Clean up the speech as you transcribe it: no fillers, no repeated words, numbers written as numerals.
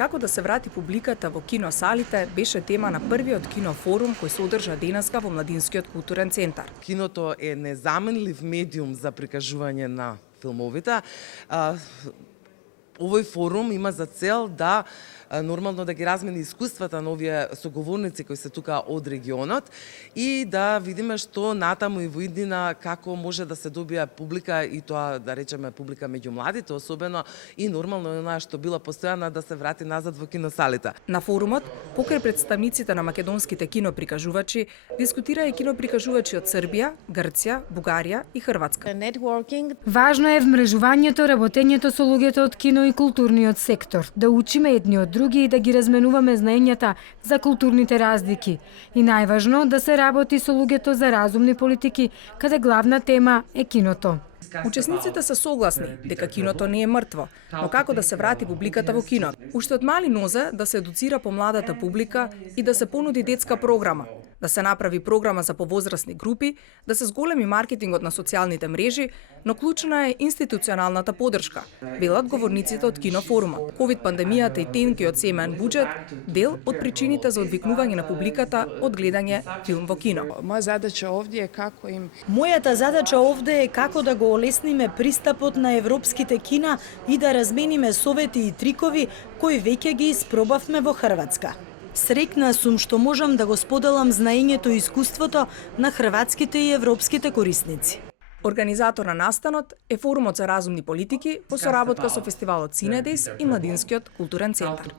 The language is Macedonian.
Како да се врати публиката во киносалите беше тема на првиот кинофорум кој се одржа денеска во Младинскиот културен центар. Киното е незаменлив медиум за прикажување на филмовите. Овој форум има за цел да нормално да ги размени искуствата на овие соговорници кои се тука од регионот и да видиме што натаму и во иднина како може да се добија публика и тоа да речеме публика меѓу младите особено и нормално она што била постојана да се врати назад во киносалите. На форумот, покрај представниците на македонските киноприкажувачи, дискутираа и киноприкажувачи од Србија, Грција, Бугарија и Хрватска. Важно е вмрежувањето, работењето со луѓето од кино и културниот сектор, да учиме едни од други и да ги разменуваме знаењата за културните разлики. И најважно да се работи со луѓето за разумни политики, каде главна тема е киното. Учесниците се согласни дека киното не е мртво, но како да се врати публиката во кино. Уште од мали нозе да се едуцира помладата публика и да се понуди детска програма, да се направи програма за повозрастни групи, да се зголеми маркетингот на социјалните мрежи, но клучна е институционалната поддршка, велат говорниците од кинофорумот. Ковид пандемијата и тенкиот семеен буџет дел од причините за одвикнување на публиката од гледање филм во кино. Мојата задача овде е како да го олесниме пристапот на европските кина и да размениме совети и трикови кои веќе ги испробавме во Хрватска. Срекна сум што можам да го споделам знаењето и искуството на хрватските и европските корисници. Организатор на настанот е Форумот за разумни политики во соработка со фестивалот Cinedis и Младинскиот културен центар.